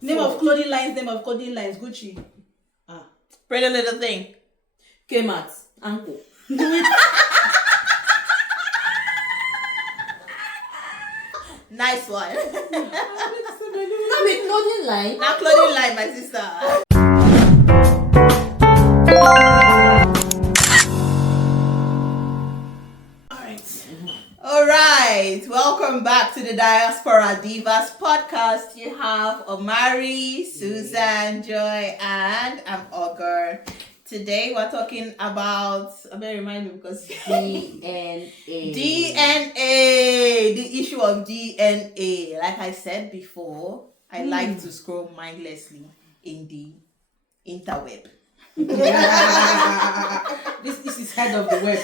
Name of clothing lines, Gucci. Pretty Little Thing. Kmart. Anko. Nice one. Not with clothing line. Now clothing line, my sister. All right, welcome back to the Diaspora Divas podcast. You have Omari, Susan, Joy, and I'm Ogur. Today we're talking about, I better remind me because DNA. DNA, the issue of DNA. Like I said before, I like to scroll mindlessly in the interweb. This is head of the web.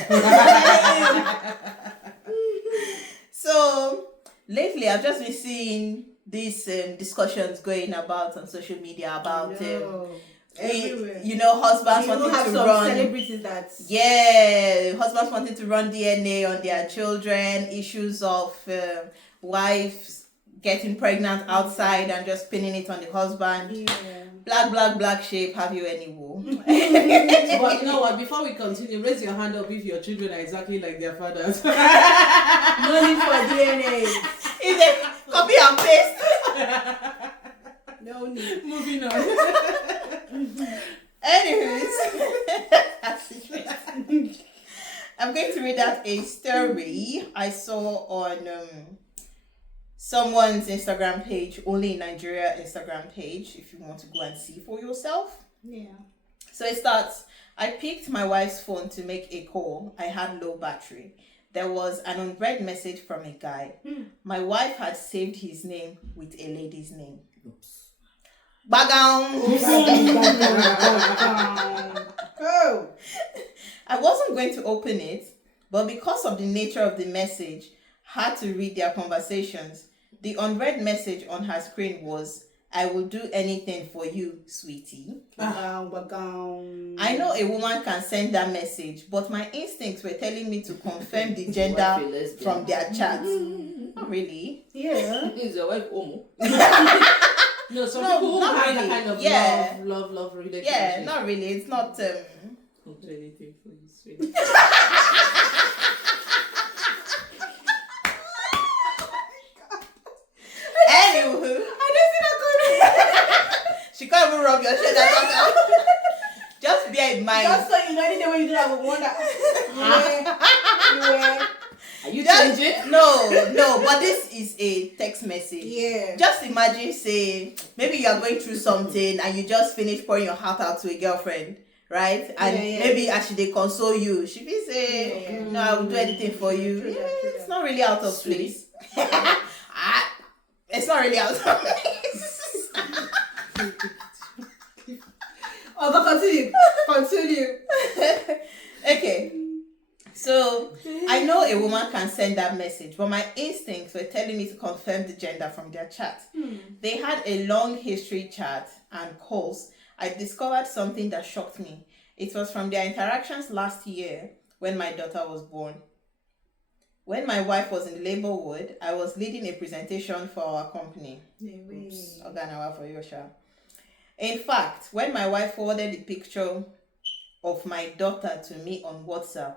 So lately, I've just been seeing these discussions going about on social media about everywhere. Husbands You wanting have to some run celebrities that husbands wanting to run DNA on their children, issues of wives getting pregnant outside and just pinning it on the husband. Black shape, have you any wool? But you know what? Before we continue, raise your hand up if your children are exactly like their fathers. no need for DNA. Is it copy and paste? No need. Moving on. Anyways, I'm going to read out a story I saw on someone's Instagram page, only in Nigeria Instagram page, if you want to go and see for yourself. Yeah. So it starts, I picked my wife's phone to make a call. I had low battery. There was an unread message from a guy. My wife had saved his name with a lady's name. Oops. Bagam! Oh. I wasn't going to open it, but because of the nature of the message, had to read their conversations. The unread message on her screen was, I will do anything for you, sweetie. I know a woman can send that message, but my instincts were telling me to confirm the gender from their chat. Not really. Yeah. Is your wife homo? No, some No, people who not have really. that kind of Yeah. love relationship. Yeah, not really. It's not. I'll do anything for you, sweetie. Anywho, she can't even rub your shirt. Just bear in mind. Just so you know, any day when you do that, I would wonder. Yeah. Are you Just, changing? no, but this is a text message. Yeah. Just imagine, say, maybe you are going through something and you just finish pouring your heart out to a girlfriend, right? And maybe as they console you, she will say, no, I will do anything for you. True Yeah, that. it's not really out of place. It's not really out of place. Oh, but continue. Okay. So, I know a woman can send that message, but my instincts were telling me to confirm the gender from their chat. They had a long history chat and calls. I discovered something that shocked me. It was from their interactions last year when my daughter was born. When my wife was in labor ward, I was leading a presentation for our company. Oops, Oganawa for Yosha. In fact, when my wife forwarded the picture of my daughter to me on WhatsApp,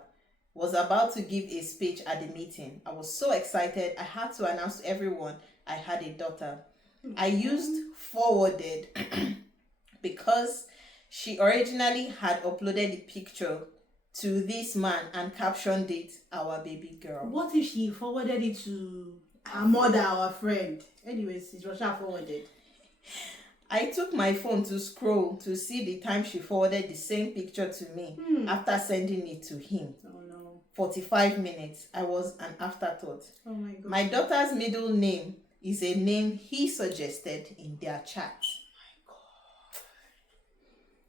was about to give a speech at the meeting. I was so excited, I had to announce to everyone I had a daughter. I used forwarded because she originally had uploaded the picture to this man and captioned it, our baby girl. What if she forwarded it to our mother, our friend? Anyways, it was forwarded. I took my phone to scroll to see the time she forwarded the same picture to me after sending it to him. Oh no. 45 minutes. I was an afterthought. Oh my God. My daughter's middle name is a name he suggested in their chat.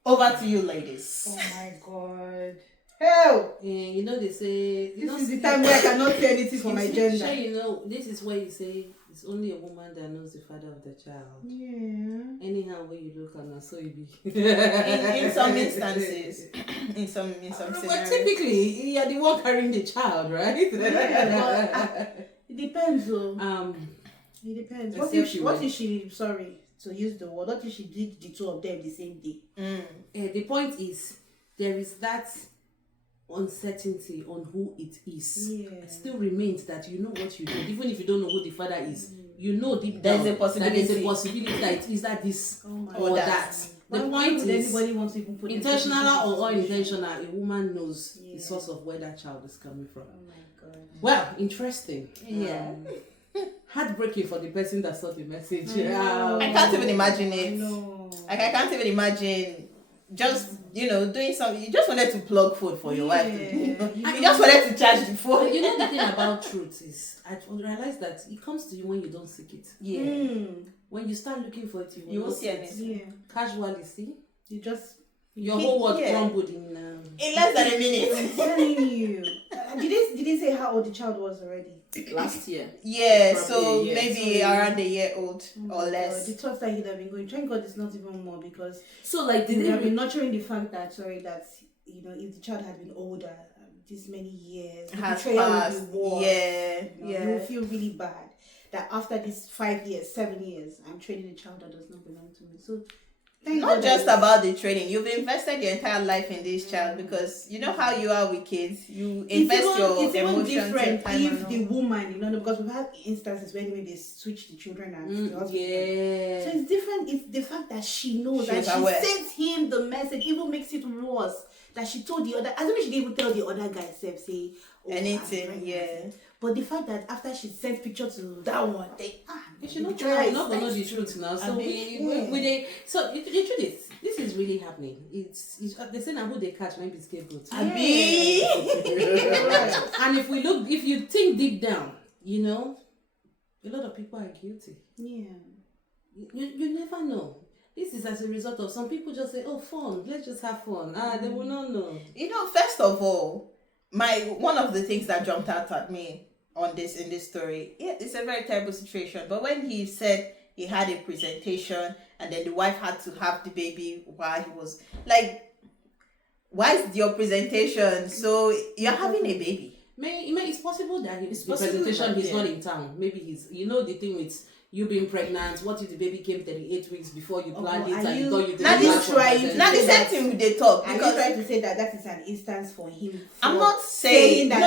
Over to you, ladies. Oh my God. Hell! You know they say This is the time where I cannot say anything for my gender. Sure, you know this is where you say it's only a woman that knows the father of the child. Yeah. Anyhow, where you look and so you be. In some instances, in some But scenarios. typically, you're the one carrying the child, right? Yeah, but, it depends, though. It depends. What Except if you what were- if she? Sorry, to use the word. What if she did the two of them the same day? The point is, there is that uncertainty on who it is. Yeah. It still remains that you know what you did, even if you don't know who the father is. You know deep There's down a possibility. that there's a possibility that it is that this Oh my or God. that. The Why point would is, anybody want to even put intentional themselves in or such a situation? unintentional, a woman knows Yeah. the source of where that child is coming from. Oh my God. Well, interesting. Yeah. Heartbreaking for the person that saw the message. I can't even imagine it. No. Like, I can't even imagine just, doing something. You just wanted to plug food for your wife. You just wanted to charge the But phone. you know the thing about truth is, I realize that it comes to you when you don't seek it. Yeah. When you start looking for it, You will won't see not anything. Yeah. Casually, see? You just. Your whole world Yeah. crumbled in... In less than a minute. I'm telling you. Did they say how old the child was already? Last year. Yeah, Probably so a year. maybe around a year old Oh or my less. God, the thoughts that he'd have been going. Thank God it's not even more, because So like they did have they been nurturing the fact that if the child had been older this many years, the Has betrayal would passed. be worse. Yeah, You yeah. will feel really bad that after these 5 years, 7 years, I'm training a child that does not belong to me. So thank Not God just that about the training. You've invested your entire life in this child, because you know how you are with kids. You it's invest even, your it's even emotions, your different time. if and the all. woman, because we've had instances where maybe they switch the children and the husband. So yeah. it's different. It's the fact that she knows She's and she aware. sends him the message, even makes it worse. That she told the other, I don't know if she didn't even tell the other guy except say I'm Anything, pregnant. yeah. But the fact that after she sent picture to that one, You should the not betrayal is know next. the truth now. So Yeah. the truth is, this is really happening. It's they say now who they catch might be scapegoats. Abi. And if you think deep down, a lot of people are guilty. Yeah. You never know. This is as a result of some people just say, "Oh, fun. Let's just have fun." They will not know. First of all, one of the things that jumped out at me in this story, it's a very terrible situation. But when he said he had a presentation and then the wife had to have the baby while he was like, why is your presentation? So you're having a baby. It's possible that It's the possible presentation that, he's yeah. not in town. Maybe he's the thing with you being pregnant. What if the baby came 38 weeks before you planned but it are and you you- thought you did Now it this last trying one, to- but then- Now the same thing they talk, Are you because trying to say that is an instance for him? I'm for not saying that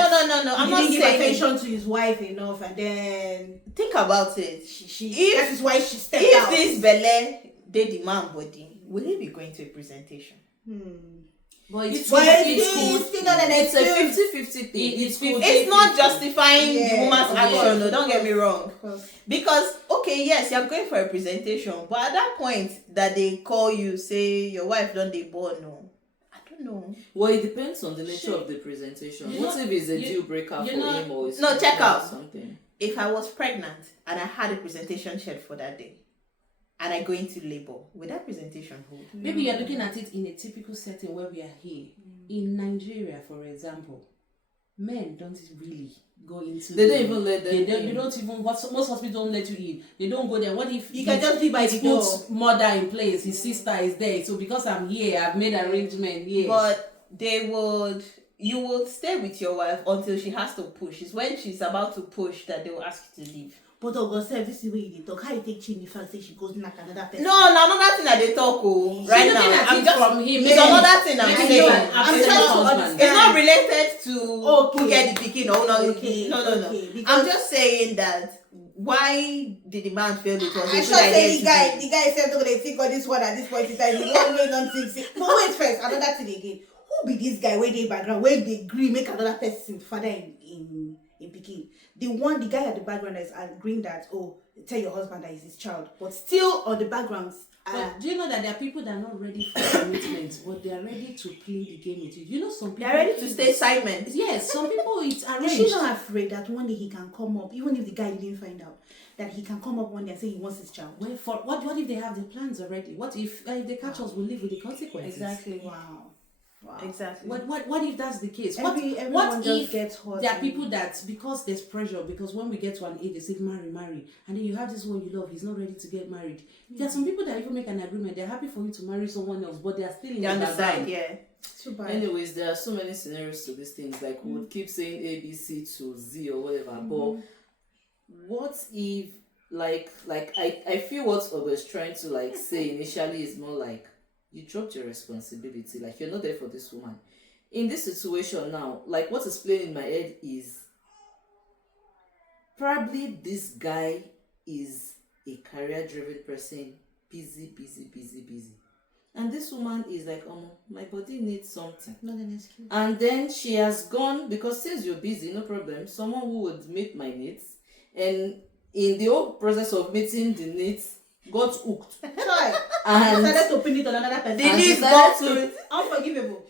no. I'm he not didn't give saying. attention to his wife enough, and then Think about it. that is why she stepped If out. this belle they the man body, will he be going to a presentation? But it's But it's it's still not an It's a excuse. 50-50 thing. It's cool. 50. It's not justifying the Yeah. woman's Yeah. action. No, don't get me wrong. Of course. Because okay, yes, you're going for a presentation, but at that point that they call you, say your wife don't dey born, no, I don't know. Well, it depends on the nature of the presentation. You What know- if it's a you- deal breaker you for know- him or it's No, check out. something? If I was pregnant and I had a presentation scheduled for that day, and I go into labor, would that presentation hold? Maybe you're looking at it in a typical setting where we are here. In Nigeria, for example, men don't really go into. They don't even let them They don't. in. You don't even. Most hospitals don't let you in. They don't go there. What if You can just be by the he door. puts mother in place? His sister is there. So because I'm here, I've made arrangement here. But you would stay with your wife until she has to push. It's when she's about to push that they will ask you to leave. But God said, this is where you dey talk. How you take change the fact that she goes knock another person? No, another thing that they talk right She's now. looking at I'm it just from him. it's Maybe- another thing I'm maybe saying. he's an I'm absent trying to husband. understand. It's not related to Okay. who get the picking or not. Okay, No. okay, I'm because- just saying that why did the man feel it was a I good sure say idea the guy to do? said no they think on this one at this point in time. The one way don't think say, but wait first, another thing again. Who be this guy where they background, where they agree make another person father in Peking? The guy at the background is agreeing that tell your husband that is his child, but still on the background. But do you know that there are people that are not ready for commitment, but they are ready to play the game with you? You know, some people They're ready to stay silent. Yes, some people it's Is arranged. she not afraid that one day he can come up, even if the guy didn't find out, that he can come up one day and say he wants his child? Well, what if they have the plans already? What if they catch us? Will live with the consequences. Wow. Exactly. What if that's the case? Everyone What just if gets hurt there are and- people that because there's pressure, because when we get to an age they say marry, and then you have this one you love, he's not ready to get married. There are some people that even make an agreement, they're happy for you to marry someone else, but they are still in They're on the background. side, yeah. Too bad. Anyways, there are so many scenarios to these things. Like we would keep saying A, B, C to Z or whatever. But what if I feel what I was trying to like say initially is more like you dropped your responsibility. Like you're not there for this woman. In this situation now, like what is playing in my head is probably this guy is a career-driven person, busy. And this woman is like, oh, my body needs something. Not an excuse. And then she has gone, because since you're busy, no problem, someone who would meet my needs. And in the whole process of meeting the needs, got hooked. Try. And Decided to pin it on another person. The And needs decided got to- to Unforgivable.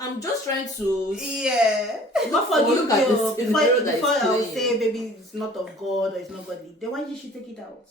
I'm just trying to. yeah. God So look at forgive this you. scenario that Before is I will playing. say maybe it's not of God or it's not godly, then why did she take it out?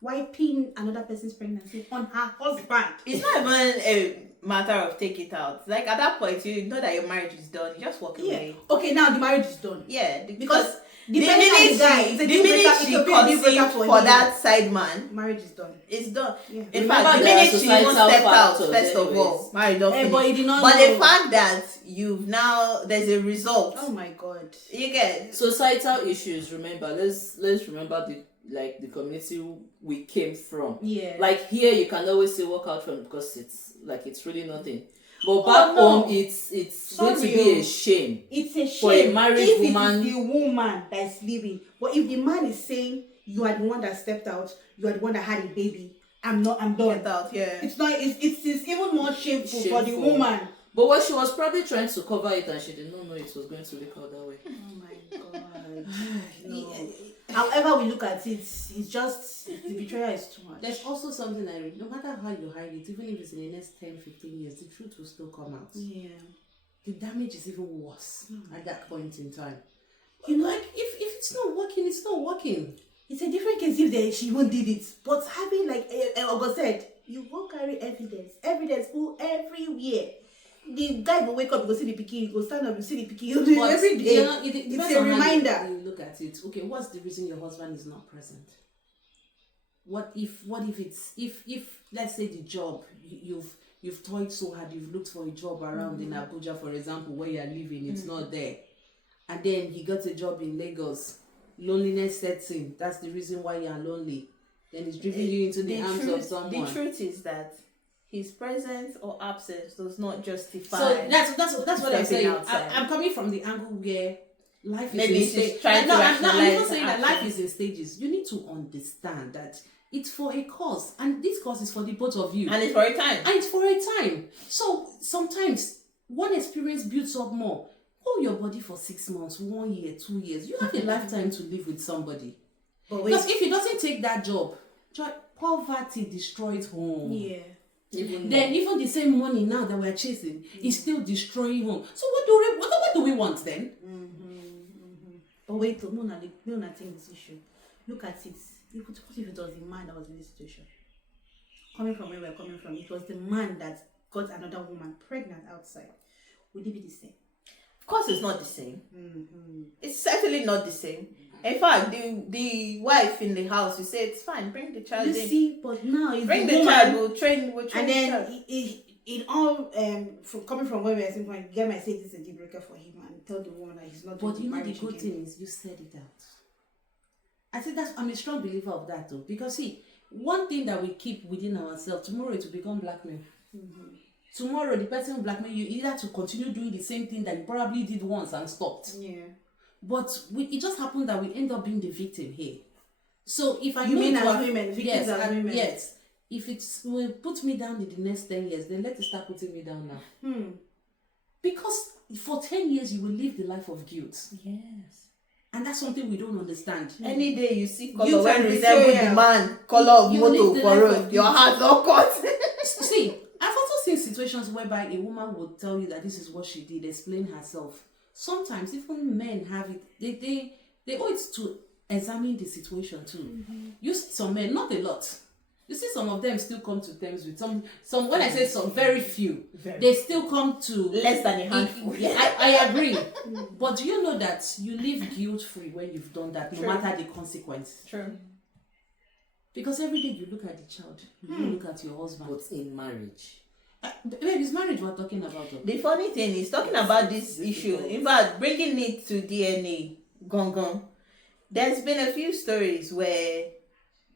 Why pin another person's pregnancy on her husband? It's not even a matter of take it out. Like at that point, you know that your marriage is done. You just walk Yeah. away. Okay, now the marriage is done. Yeah, Because because the depending on minute the guy, she, it's a the deal breaker. minute It she could be a deal breaker conceived for for him. that side man, Marriage is done. it's done. Yeah. In Remember, fact, the there are minute she even societal stepped out, factors first of all, anyways. marriage don't Eh, but he finish. did not But know. the fact that you've now there's a result, Oh my God. you get. Societal issues, remember, let's remember the community we came from. Yeah. Like here you can always say walk out from because it's really nothing. But Oh, back no. home it's going to Sorry, be oh. a shame. It's a shame For a married if woman- it is the woman that is leaving. But if the man is saying you are the one that stepped out, you are the one that had a baby, I'm done. Get out, yeah. It's not. It's even more shameful for the Shameful. woman. But what she was probably trying to cover it and she did not know it was going to leak out that way. Oh my God. No. However we look at it, it's just the betrayal is too much. There's also something I read. No matter how you hide it, even if it's in the next 10, 15 years, the truth will still come out. Yeah. The damage is even worse at that point in time. You know, Like, if it's not working, it's not working. it's a different case if she even did it. But having like Ogo said, you go carry evidence full everywhere. The guy will wake up, you go see the pikin, you go stand up, you see the pikin, you do it But, every day. you know, it depends It's a on how reminder. you look at it. Okay, what's the reason your husband is not present? What if it's if let's say the job you've toiled so hard, you've looked for a job around in Abuja, for example, where you're living, it's not there, and then he got a job in Lagos, loneliness sets in. That's the reason why you're lonely. Then it's driven you into the arms of someone. The truth is that his presence or absence does not justify. So that's what I'm stepping saying. outside. I'm coming from the angle where life is Maybe in she's stages. trying to I'm rationalize not saying that action. life is in stages. You need to understand that it's for a cause, and this cause is for the both of you, And it's for a time. and it's for a time. So sometimes one experience builds up more. Hold your body for 6 months, 1 year, 2 years. You have a lifetime to live with somebody. But wait, Because if he doesn't take that job, poverty destroys home. yeah. Then even the same money now that we're chasing is still destroying home. So what do we want then? But wait, no, I think this issue. Look at it. What if it was the man that was in this situation? Coming from where we're coming from, it was the man that got another woman pregnant outside. Would it be the same? Of course, it's not the same. It's certainly not the same. In fact, the wife in the house, you say it's fine. Bring the child You in. see, but now it's Bring the the woman. child. We'll train And the child. then in all from coming from where we are saying, the guy might say this is a deal breaker for him and tell the woman that he's not doing But you know the marriage good again. thing is you said it out. I think I'm a strong believer of that though. Because see, one thing that we keep within ourselves, tomorrow it will become blackmail. Tomorrow the person will blackmail you either to continue doing the same thing that you probably did once and stopped. Yeah. But it just happened that we end up being the victim here. So if I You know mean to as have- women, victims yes, as women. yes. If it will put me down in the next 10 years, then let it start putting me down now. Because for 10 years you will live the life of guilt. Yes. And that's something we don't understand. Any day you see Guilt color when and resemble the betrayal. man, color of You live motor the for life road, of your guilt. heart not cut. See, I've also seen situations whereby a woman would tell you that this is what she did, explain herself. Sometimes even men have it, they owe it to examine the situation too. You see some men, not a lot. You see some of them still come to terms with some when I say some, very few. They still come to Less than a handful. Yeah, I agree. But do you know that you live guilt-free when you've done that, no True. matter the consequence? True. Because every day you look at the child, you look at your husband. But in marriage. Babe, it's marriage we're talking about. Though. The funny thing is talking about this issue, in fact, bringing it to DNA, gong. there's been a few stories where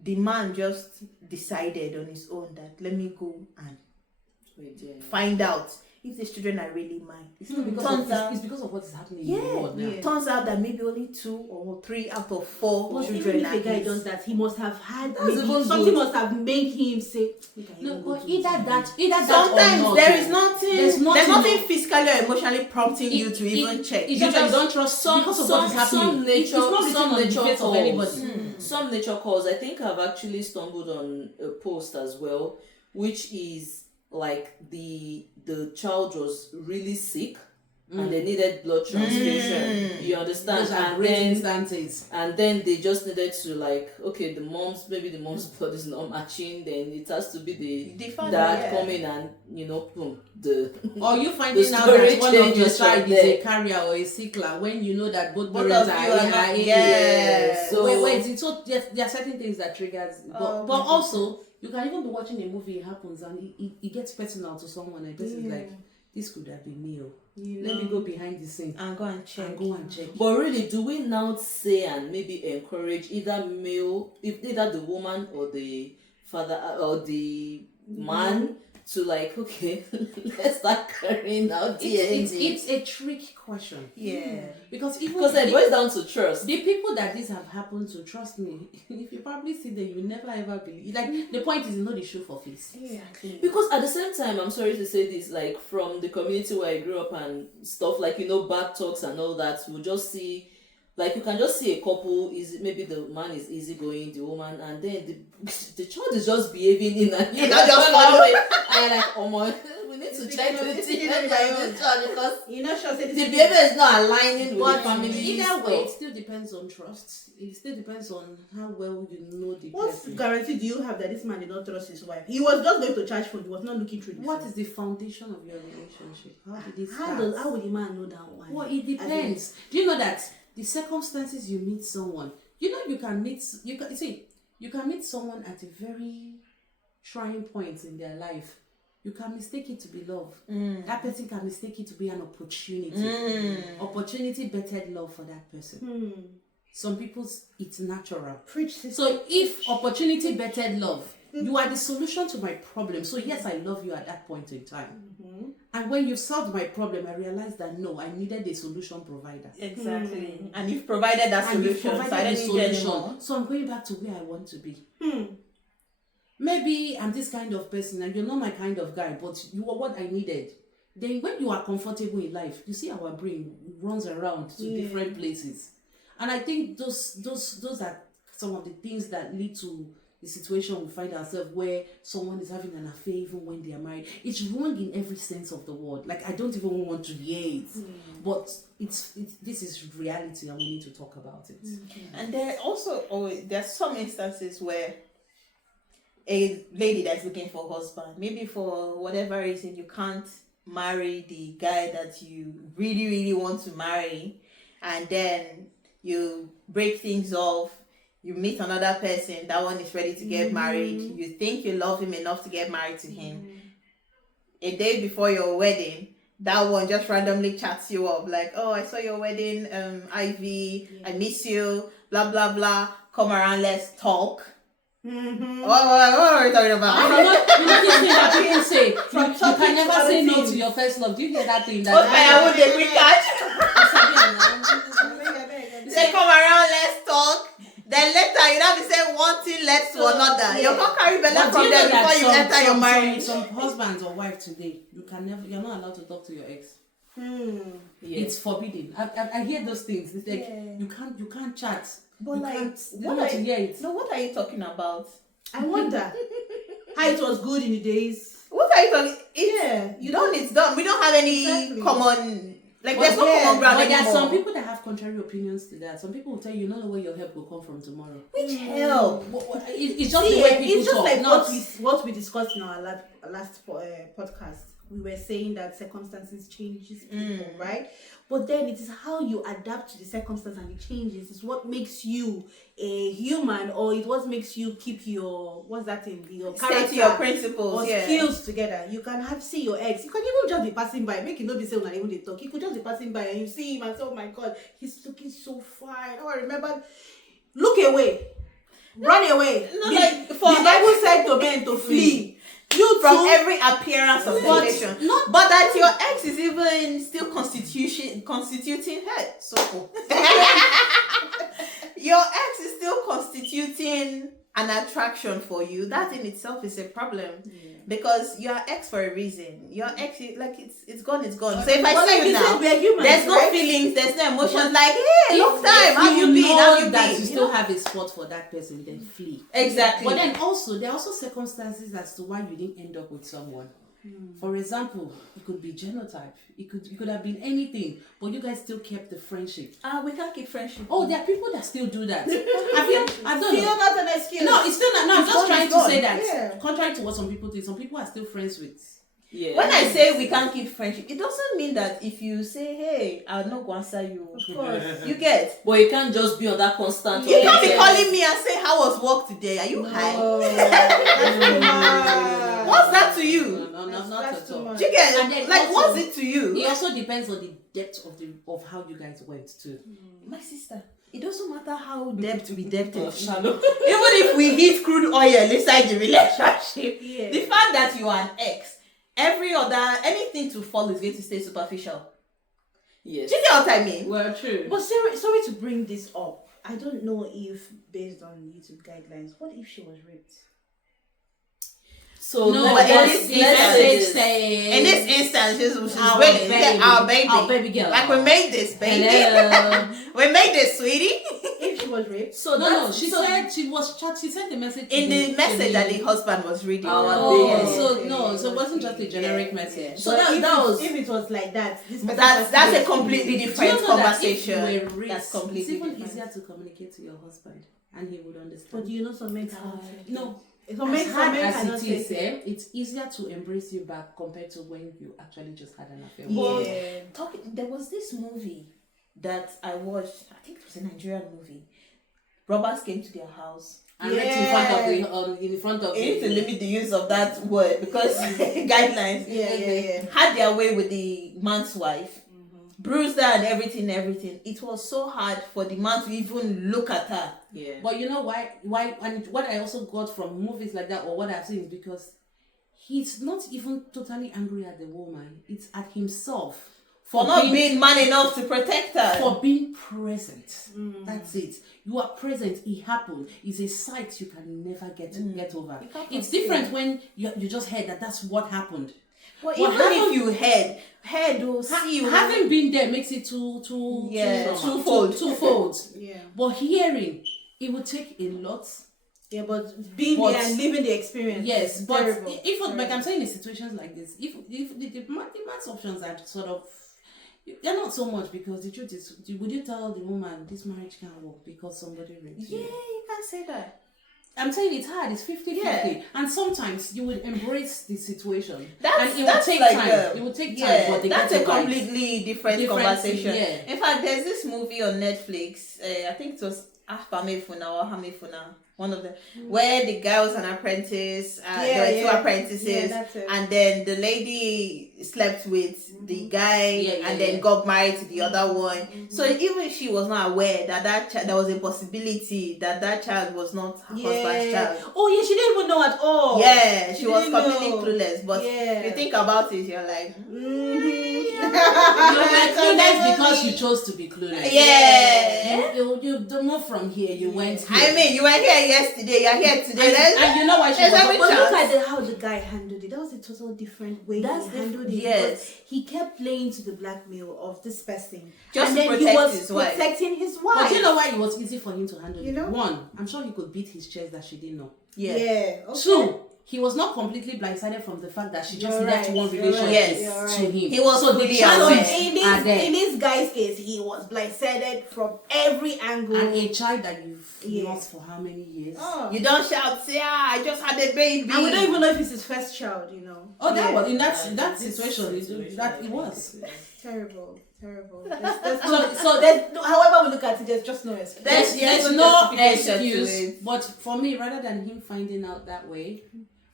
the man just decided on his own that let me go and find out if these children are really mine. It's not because Turns out- it's because of what is happening in Yeah, the world now. yeah. Turns out that maybe only 2 or 3 out of 4 But children even if are a guy his. does that, he must have had That's maybe even something good. must have made him say, "Make I No, even go but do either this." that or Sometimes not. there is nothing. There's There's nothing- nothing physically or emotionally prompting you to even check. It's You just that you just don't trust some because of what is happening. some nature It's not written some on the nature face of calls. anybody. Some nature calls. I think I've actually stumbled on a post as well, which is like the child was really sick and they needed blood transfusion. You understand? Those are And great then instances. and then they just needed to like, okay, maybe the mom's blood is not matching, then it has to be The the father, dad yeah. coming and boom, the Or you finding The out story that one of your changes from side is there. a carrier or a sickler when you know that both Both parents of are you are not- yeah. So- so yes, there are certain things that triggers Oh, but okay. also you can even be watching a movie, it happens and it gets personal to someone and the person is like, this could have been me. Let me go behind the scene and go and check. and go and check. But really, do we now say and maybe encourage either the woman or the father or the man to like, okay, let's start carrying out DNA? It's a trick question. Yeah. Because even Because it boils down to trust. the people that this have happened to, trust me, if you probably see them, you will never ever believe. Like the point is, not the show for face. Exactly. Because at the same time, I'm sorry to say this, like from the community where I grew up and stuff, like back talks and all that, we'll just see, like you can just see a couple is maybe the man is easygoing, the woman, and then the child is just behaving in a not just follow way. And you're like, oh my, we need to check the behavior of this child because You're not sure. Say the this behavior is not aligning with But the family. either way, it stuff. still depends on trust. It still depends on how well you know the What person. guarantee do you have that this man did not trust his wife? He was just going to charge for it. He was not looking through the What phone. is the foundation of your relationship? How did it How start? how will the man know that one? Well, it depends. Do you know that the circumstances you meet someone, you can meet someone at a very trying point in their life. You can mistake it to be love. That person can mistake it to be an opportunity. Opportunity bettered love for that person. Some people's it's natural. Preach this. So if opportunity bettered love, you are the solution to my problem. So yes, I love you at that point in time. And when you solved my problem, I realized that no, I needed a solution provider. Exactly. And you've provided that And you've solution. So I provided don't the need you solution. anymore. So I'm going back to where I want to be. Maybe I'm this kind of person and you're not my kind of guy, but you are what I needed. Then when you are comfortable in life, you see our brain runs around to different places. And I think those are some of the things that lead to the situation we find ourselves where someone is having an affair even when they are married. It's wrong in every sense of the word. Like I don't even want to hear it. But this is reality and we need to talk about it. And there are some instances where a lady that's looking for a husband, maybe for whatever reason you can't marry the guy that you really, really want to marry, and then you break things off, you meet another person, that one is ready to get married, you think you love him enough to get married to him. A day before your wedding, that one just randomly chats you up like, oh, I saw your wedding, Ivy, I miss you, blah blah blah, come around, let's talk. What are we talking about? You know this thing that people say, you topic can to never other say no things. to your first love. Do you hear that thing? I want a quick catch. Say come around, let's talk. Then later you have to say one thing led to another. You can't carry belly from there before you enter your marriage. Some husbands or wife today, you're not allowed to talk to your ex. It's forbidden. I hear those things. It's like you can't chat. But You like, can't- you what don't are want to hear it. no, what are you talking about? I wonder how it was good in the days. What are you talking? It's done. We don't have any Exactly. common. Like But there's no common ground But there are anymore. some people that have contrary opinions to that. Some people will tell you, don't know where your help will come from tomorrow. Which help? It's just the way people it's just talk. like not what we discussed in our last podcast. We were saying that circumstances changes people, right? But then it is how you adapt to the circumstance and the changes is what makes you a human, or it what makes you keep your your Stay character to your principles. or Yeah. skills together. You can see your ex. You can even just be passing by. Make it not be saying that even they talk. You could just be passing by and you see him and say, "Oh my God, he's looking so fine." Oh, I remember look away, run away. No, the, like, for the Bible said to men to flee. You from too. every appearance of But temptation. not- But that your ex is even still constituting her. So your ex is still constituting an attraction for you. That in itself is a problem. Because you are ex for a reason. Your ex, like it's gone, it's gone. So if I But see like you you said, now, we are humans, there's no right? feelings, there's no emotions. Like, hey, long time, how you been? know How you that been? you You still know? have a spot for that person, then flee. Exactly. But then also, there are also circumstances as to why you didn't end up with someone. For example, it could be genotype. It could have been anything, but you guys still kept the friendship. We can't keep friendship. Oh, there are people that still do that. I don't Still know. not an excuse. No, it's still not. No, I'm It's just gone, trying it's to gone. say that. Yeah. Contrary to what some people do, some people are still friends with. Yeah. When I say we can't keep friendship, it doesn't mean that if you say, hey, I'll not go answer you. Of course. You get. But you can't just be on that constant. You can't be yes. calling me and say, how was work today? Are you high? That's too much. What's that to you? No, That's- not that's at too all. much. Do you get? And then Like, also- what's it to you? It also depends on the depth of how you guys went to. My sister, it doesn't matter how depth we depth Oh, it. shallow. Even if we hit crude oil inside the relationship, Yeah. the fact that you are an ex, anything to fall is going to stay superficial. Yes. Do you get what I mean? Well, true. But sorry to bring this up. I don't know if based on YouTube guidelines, what if she was raped? So No, but let's in this say instance- this. In this instance, she's Our willing. baby. Our baby. Our baby girl. Like, we made this, baby. Hello. We made this, sweetie. If she was raped, So No, that's she so said she sent the message to In the message to that the husband was reading. Our Oh, baby. so it wasn't just a generic Yeah, message. yeah. so But if it was like that, this person That's has to a be- completely Do you different know that conversation. if you were raped, That's completely it's even different. easier to communicate to your husband, and he would understand. But do you know some men cannot? No, Some men, as some hard men as cannot it take is, it. it's easier to embrace you back compared to when you actually just had an affair. Yeah. There was this movie that I watched. I think it was a Nigerian movie. Robbers came to their house. And right in front of the You need to limit the use of that word because guidelines. Yeah. Had their way with the man's wife, bruised her and everything. It was so hard for the man to even look at her. Yeah. But you know why and what I also got from movies like that or what I've seen is because he's not even totally angry at the woman. It's at himself For not being man enough to protect her. for being present. That's it. You are present. It happened. It's a sight you can never get over. can't It's conceal. different when you just heard that's what happened. Well, What even if happened- you heard will see you. Having been there makes it twofold. Twofold. Yeah. But hearing, it would take a lot. Yeah, but being But- there and living the experience. Yes, is but terrible. if like Terrible. I'm saying in situations like this, if the man's options are sort of, they're not so much because the truth is, would you tell the woman this marriage can't work because somebody raped Yeah, you? you can say that. I'm saying it's hard. It's 50-50. Yeah. And sometimes you would embrace the situation. That's, and it would that's take like time. It would take time, yeah, but they that's get a it right. completely different Different conversation. thing, yeah. In fact, there's this movie on Netflix. I think it was Afamefuna or Hamefuna, one of them, where the guy was an apprentice. There were two apprentices, Yeah, that's it. and then the lady slept with the guy, and then got married to the other one. So even she was not aware that there was a possibility that child was not her husband's child. Oh yeah, she didn't even know at all. Yeah, she was didn't completely know. clueless. But Yeah. if you think about it, you're like, You're like clueless because you chose to be clueless. yeah. You don't move from here. You went here. I mean, you were here yesterday, you're here today. and you know why she there's was every But look chance. at how the guy handled it. That was a total different way That's he handled it. yes. because he kept playing to the blackmail of this person. Just and to then he protect was his wife. protecting his wife. But you know why it was easy for him to handle You it? know? One, I'm sure he could beat his chest that she didn't know. Yeah. Okay. Two, he was not completely blindsided from the fact that she just You're needed right, one you're relationship right, you're to right. him. He was so the fully So aware. challenges in are there. this guy's case, he was blindsided from every angle. And a child that you've Yeah. lost for how many years? Oh. You don't shout, say, I just had a baby. And we don't even know if it's his first child, you know. Oh, that Yeah. was in that This situation. situation, That I it was. think, Terrible. There's So there's no, however we look at it, there's just no excuse. There's- There's no no justification to excuse. it. But for me, rather than him finding out that way,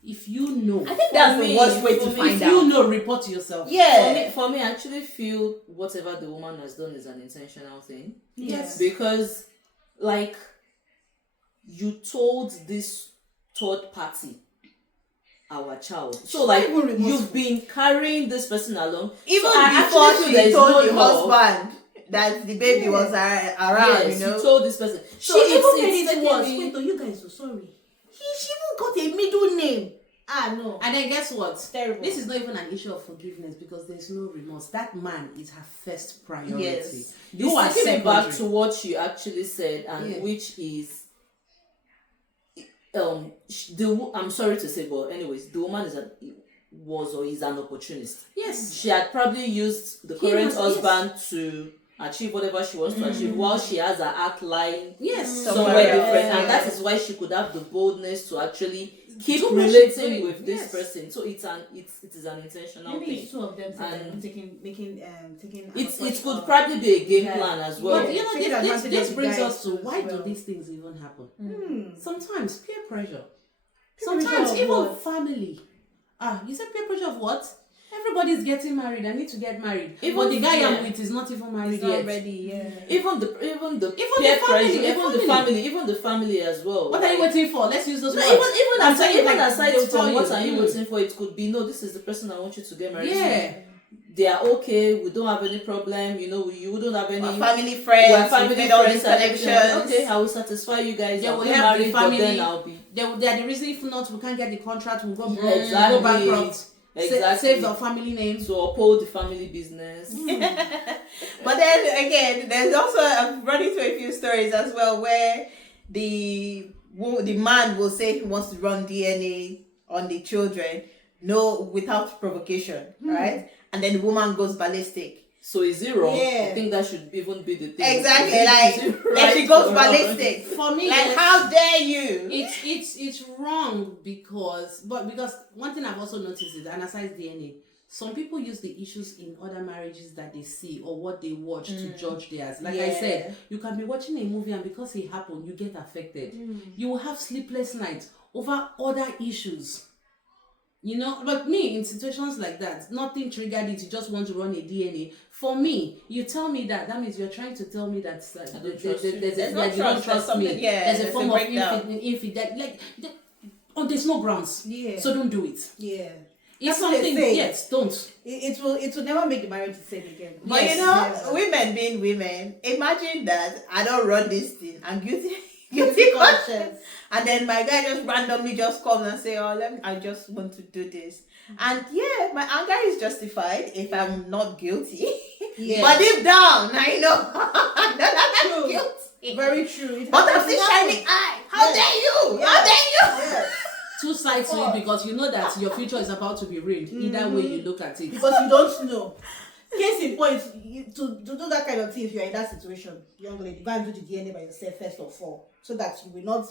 if you know, I think that's the me, worst way for to me, find if you out. know, report to yourself. Yeah. For me, I actually feel whatever the woman has done is an intentional thing. Yes. Because, like, you told this third party our child. So not like even remorseful. you've been carrying this person along. Even So I before actually feel there she is told no the love. husband that the baby was around, Yes, you know. you told this person. She So even made it's it taking worse. me- Wait, oh, you guys so sorry. She even got a middle name. Ah no. And then guess what? Terrible. This is not even an issue of forgiveness because there's no remorse. That man is her first priority. Yes. You are It's taking me back secondary. to what you actually said, and Yeah. which is I'm sorry to say, but anyways, the woman was or is an opportunist. Yes. She had probably used the He current has- husband to achieve whatever she wants to achieve, while she has her act lying Yes. somewhere else. different, Yeah. and that is why she could have the boldness to actually keep Do what she's relating doing. with this Yes. person. So it is an intentional Maybe thing. it's two of them And taking. It could probably be a game Yeah. plan as well. But you know, Taking this advantage of the brings guy us to as why well. do these things even happen? Hmm. Sometimes peer pressure. Peer Sometimes pressure of even what? family. You said peer pressure of what? Everybody's getting married. I need to get married. Even- But the guy yeah. I'm with is not even married It's yet. not ready, yeah. Even the peer the pressure, family. even the family as well. What are you waiting for? Let's use those No, words. even I'm aside, saying, even like, aside they'll from tell what you, are you waiting for, it could be no. This is the person I want you to get married to. Yeah. They are okay. We don't have any problem. You know, you wouldn't have any. We're family friends, We're family we've made all these friends, and everything. connections. Okay, I will satisfy you guys. They I'll will get help the married, but then family. I'll be They're the reason if not we can't get the contract, we'll go broke, Exactly. go bankrupt. Exactly. Save our family name. to uphold the family business. But then again, there's also I've run into a few stories as well where the man will say he wants to run DNA on the children, no, without provocation, right? And then the woman goes ballistic. So is it wrong? Yeah. I think that should even be the thing. Exactly, Is like it then right she goes or wrong? ballistic. For me, Like, yes, how dare you? it's wrong because one thing I've also noticed is, and aside DNA, some people use the issues in other marriages that they see or what they watch to judge theirs. Like I Yeah. said, you can be watching a movie and because it happened, you get affected. You will have sleepless nights over other issues. You know, but me, in situations like that, nothing triggered it. You just want to run a DNA. For me, you tell me that means you're trying to tell me that I don't trust you. There's no you don't trust, there's trust me. something- yeah, there's a there's form a of breakdown. infidelity. There's no grounds. Yeah. So don't do it. Yeah. It's That's what they something. say. Yes, don't. It will never make the marriage the same again. But Yes, you know, never. women being women, imagine that I don't run this thing. I'm guilty Guilty conscience. conscience. And then my guy just randomly just comes and say, "Oh, I just want to do this." And yeah, my anger is justified if I'm not guilty. Yeah. But deep down, I know that I'm True. guilty. Very true. It But I'm happens. still shining eye. How Yes. dare you? Yes. How dare you? Yes. Two sides to it because you know that your future is about to be ruined. Either way you look at it. Because you don't know. Case in point, to do that kind of thing, if you're in that situation, young lady, go and do the DNA by yourself first of all, so that you will not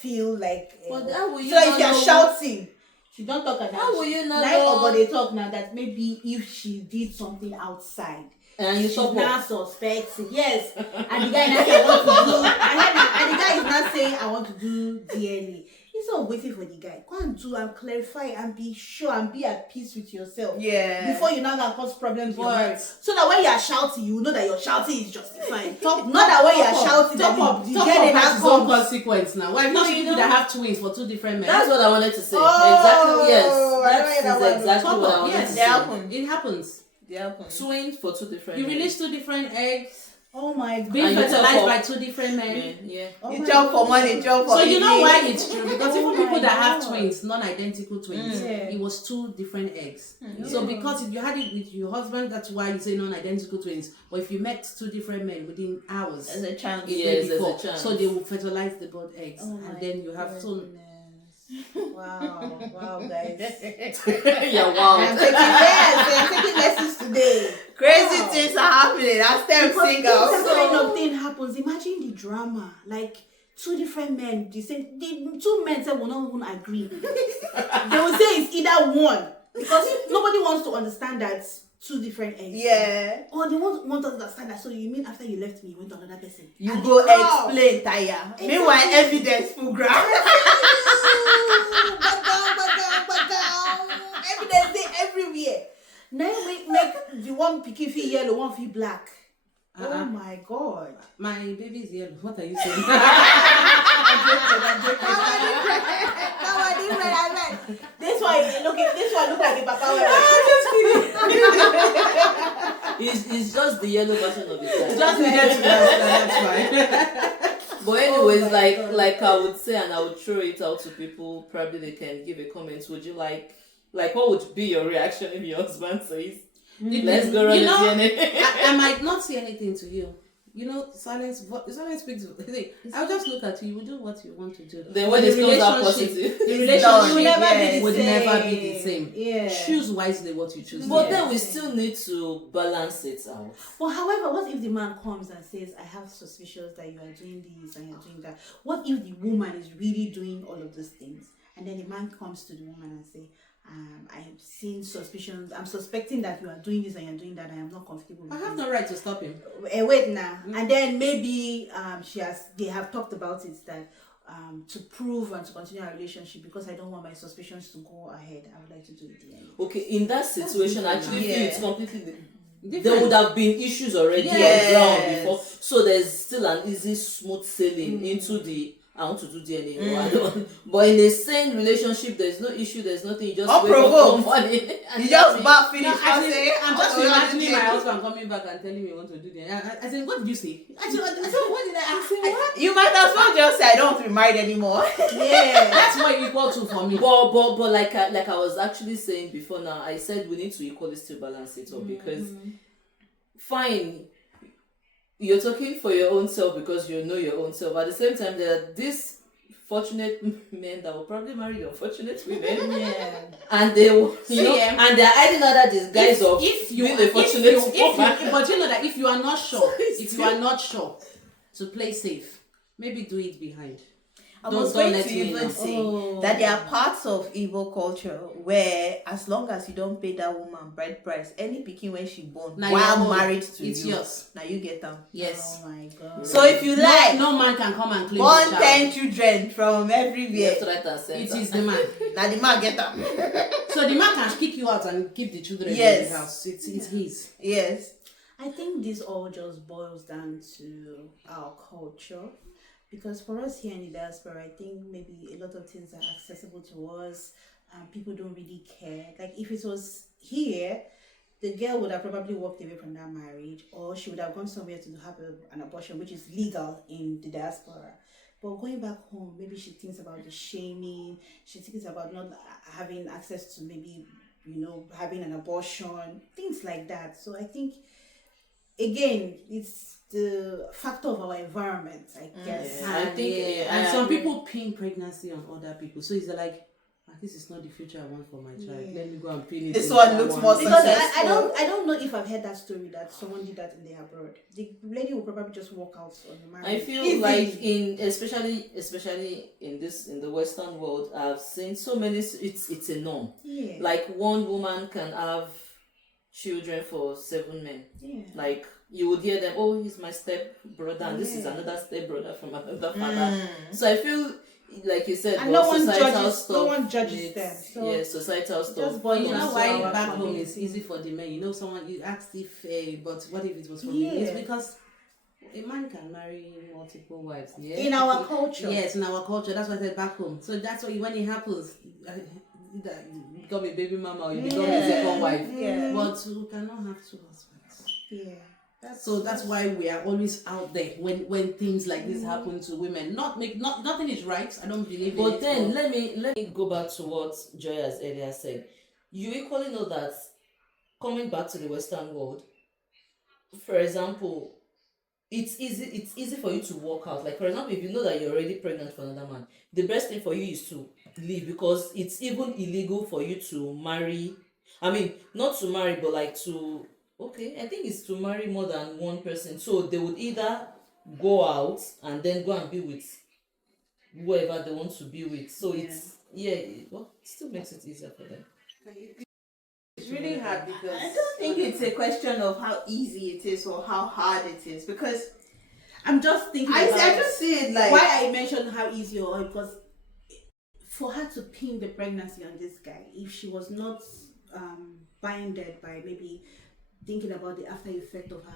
feel like. But how will you so if not you're know- shouting, she don't talk about. How will you not Like know- or they talk now that maybe if she did something outside. And you She's talk now about suspecting, yes, and the guy now say I want to do, and the guy is not saying I want to do DNA. Instead of waiting for the guy, go and do and clarify and be sure and be at peace with yourself. Yeah. Before you now gonna cause problems in your But- marriage. So that when you are shouting, you know that your shouting is justified. Top- Not that when you are top up- shouting top that up the top DNA up now has its own comes. consequence now. Why No, not you people know- that have twins for two different men? that's what I wanted to say. Oh, Exactly. Yes. I know That that is one. exactly Top what I up, wanted yes. to They say. happen. It happens. They happen. Twins for two different. You men. release two different eggs, Oh my being And you fertilized top by up. two different men. Men, yeah. Oh You my jump for God. money, jump for So you know eating. why it's true? Because Oh even people my that have God. twins, non-identical twins, Yeah. it was two different eggs. Yeah. So because if you had it with your husband, that's why you say non-identical twins. But if you met two different men within hours, There's a chance. Yeah. day Yes, there's a before, chance. so they will fertilize the both eggs, Oh and my then you have so. goodness. Wow, guys. Yeah. I'm Wow. taking lessons today. Crazy Wow. things are happening. That's them Because if single. that kind of thing happens, imagine the drama. Like two different men, the two men say will not even agree. They will say it's either one because nobody wants to understand that two different eggs. Yeah. Or they want to understand that. So you mean after you left me, you went to another person? You And go how? explain, Taya. Meanwhile, evidence full ground. Evidence dey everywhere. Now make the one pikin feel yellow, one feel black. Oh my God. My baby is yellow. What are you saying? No, I didn't read. I read. This one look like the papa. It's just the yellow version of it. Just needed to that's fine. But anyways, Oh my God. like I would say, and I would throw it out to people. Probably they can give a comment. Would you like what would be your reaction if your husband says, "Let's go run the DNA"? I might not say anything to you. Silence speaks. I'll just look at you. You will do what you want to do. Then when it comes out positive, the It relationship will never be the would same. never be the same. Yeah. Choose wisely what you choose. but then we still need to balance it out. Well, however, what if the man comes and says, "I have suspicions that you are doing this and you're doing that"? What if the woman is really doing all of those things, and then the man comes to the woman and say, "I have seen suspicions. I'm suspecting that you are doing this and you're doing that. I am not comfortable with I have this." no right to stop him. Wait now, and then maybe they have talked about it that to prove and to continue our relationship, because I don't want my suspicions to go ahead, I would like to do it again. Okay, in that situation, I actually feel it's completely. There Different. would have been issues already on ground before, so there's still an easy, smooth sailing into the I want to do DNA. Or I don't. But in a sane relationship, there's no issue. There's nothing. You just wake up one morning and You just back finish. No, I'm just imagining my my husband coming back and telling me he wants to do that. I said, what did you say? I said, what did I say? What? You might as well just say I don't want to be married anymore. Yeah. That's what you equal to for me. But like I was actually saying before now, I said we need to equally still balance it up because fine, you're talking for your own self because you know your own self. At the same time, there are these fortunate men that will probably marry the unfortunate women. Yeah. And they will, and they're hiding under disguise of being a fortunate woman. But you know that if you are not sure, to play safe, maybe do it behind. I Don't- was don't going let to me even know. say that there are parts of Igbo culture where as long as you don't pay that woman bride price, any picking when she born Now while your own. married to It's you, yours. now you get them. Yes. Oh my God. So if you like, No man can come and claim born the 10 child. children from everywhere, Left, right, and It center. is the man. now the man get them. So the man can kick you out and keep the children Yes. in the house. It's his. Yes. I think this all just boils down to our culture. Because for us here in the diaspora, I think maybe a lot of things are accessible to us. People don't really care. Like if it was here, the girl would have probably walked away from that marriage, or she would have gone somewhere to have an abortion, which is legal in the diaspora. But going back home, maybe she thinks about the shaming. She thinks about not having access to maybe, having an abortion, things like that. So I think, again, it's the factor of our environment, I guess. Yeah. I think, and I some agree. people pin pregnancy on other people. So it's like, this is not the future I want for my child. Yeah. Let me go and pin it. This on one that looks more Because successful. I don't know if I've heard that story that someone did that in the abroad. The lady will probably just walk out on the marriage. I feel Easily. like especially in the Western world, I've seen so many. It's a norm. Yeah. Like one woman can have children for 7 men. Yeah. Like you would hear them, oh, he's my step brother, and this is Yeah. another step brother from another father. So I feel like you said, And well, no one societal judges- stuff. no one judges needs- them, so yeah, societal stuff. just boils You down know to why our back home community. it's easy for the men? Someone you asked if, but what if it was for Yeah. me? It's because a man can marry multiple wives. Yeah. In our culture. Yes, in our culture. That's why I said back home. So that's why when it happens, either you become a baby mama or you become a second wife. Yeah. But we cannot have two husbands. Yeah. So that's why we are always out there when things like this happen to women. Nothing is right. I don't believe in But it. then let me go back to what Joy has earlier said. You equally know that coming back to the Western world, for example, it's easy for you to walk out. Like for example, if you know that you're already pregnant for another man, the best thing for you is to leave, because it's even illegal for you to marry. I mean, not to marry, but like to I think it's to marry more than one person. So they would either go out and then go and be with whoever they want to be with. So it still makes it easier for them. It's really hard because I don't think it's a question of how easy it is or how hard it is, because I'm just thinking I about just see it like why I mentioned how easy or because for her to pin the pregnancy on this guy, if she was not binded by maybe thinking about the after effect of her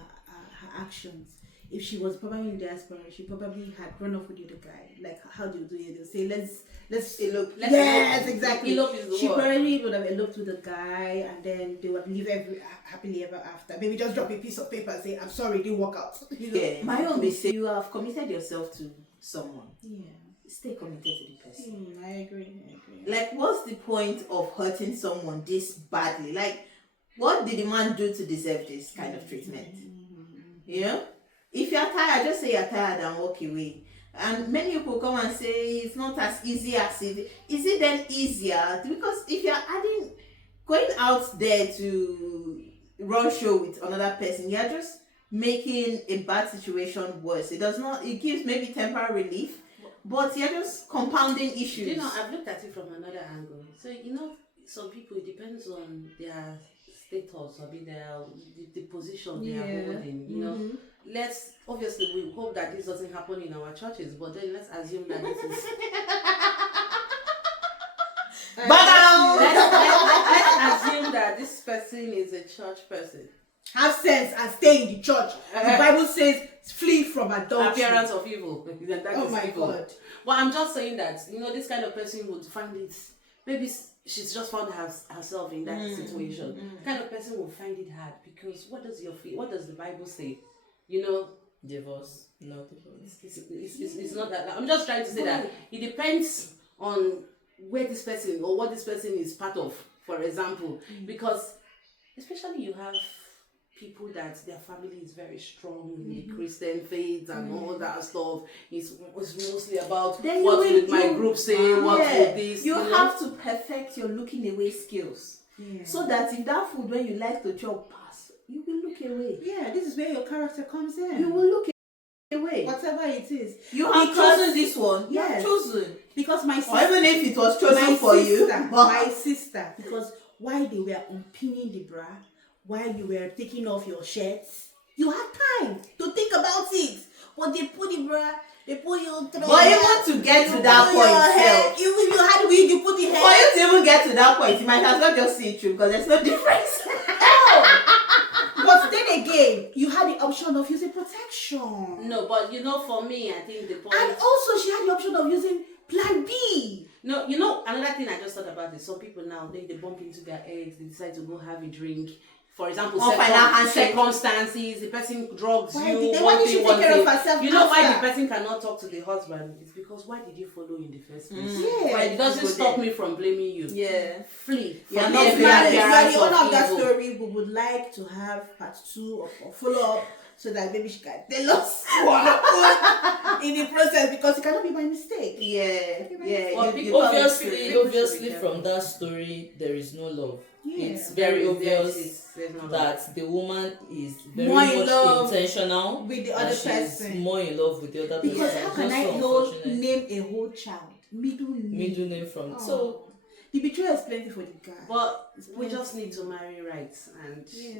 her actions. If she was probably in diaspora, she probably had run off with the other guy. Like, how do you do it? They'll say, let's Elope. yes, elope. exactly. Elope is the She word. probably would have eloped with the guy, and then they would live happily ever after. Maybe just drop a piece of paper and say, "I'm sorry, it didn't work out." You know? Yeah. My own be say you have committed yourself to someone. Yeah. Stay committed to the person. I agree. Like, what's the point of hurting someone this badly? Like, what did the man do to deserve this kind of treatment? You know? If you're tired, just say you're tired and walk away. And many people come and say it's not as easy as it is. It then easier? Because if you're going out there to run show with another person, you're just making a bad situation worse. It gives maybe temporary relief, but you're just compounding issues. You know, I've looked at it from another angle. So, you know, some people, it depends on their status, I mean, the position they are holding, you know. Let's, obviously, we hope that this doesn't happen in our churches, but then let's assume that this is... let's assume that this person is a church person. Have sense and stay in the church. The Bible says, flee from adultery. Appearance of evil. That Oh is my evil. God. Well, I'm just saying that, you know, this kind of person would find it, maybe she's just found herself in that situation. The kind of person will find it hard because what does the Bible say? You know, Divorce, no divorce. it's not that. I'm just trying to say that it depends on where this person or what this person is part of, for example, because especially you have people that their family is very strong in the Christian faith and all that stuff. It's mostly about Then what you will will- my you- group say, what will this. You know? have to perfect your looking away skills. Yeah. So that if that food when you like to chop pass, you will look away. Yeah, this is where your character comes in. You will look away. Whatever it is. You have Because- chosen this one. You Yes. have chosen. Because my Or sister, even if it was chosen for you. my sister, because while they were unpinning the bra, while you were taking off your shirts, you had time to think about it. But they put the bra, they put your throat. But even to get to that point, self, even if you had wig, you put the for hair. you to even get to that point, you might as well just see it through because there's no difference. But then again, you had the option of using protection. No, but you know, for me, I think the point. And also, she had the option of using Plan B. No, you know, another thing I just thought about is some people now, they bump into their eggs, they decide to go have a drink. For example, Or final handshake. circumstances, the person drugs Why you, did they- one why did thing, she one take care of thing. herself You know why the after? person cannot talk to the husband? It's because why did you follow in the first place? Yeah. Why It did doesn't you go stop there? me from blaming you. Yeah. Flee. Yeah, from not every flee. If you are appearance the owner of that evil. story, we would like to have part 2 or follow up so that maybe she can tell us what happened in the process, because it cannot be my mistake. Yeah. Well, You people- can't Obviously, feel- people should be obviously careful. from that story, there is no love. Yeah. It's very obvious There's no love. that the woman is very More in much love intentional with the and other she's person. more in love with the other person. Because It's how can just I so know unfortunate. name a whole child? Middle name. Middle name from Oh. so The betrayal is plenty for the guy. But we just need to marry right, and Yeah.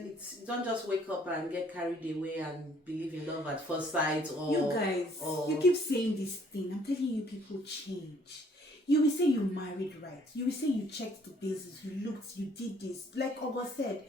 don't just wake up and get carried away and believe in love at first sight. Or You guys, you keep saying this thing. I'm telling you, people change. You will say you married right. You will say you checked the bases, you looked, you did this. Like August said,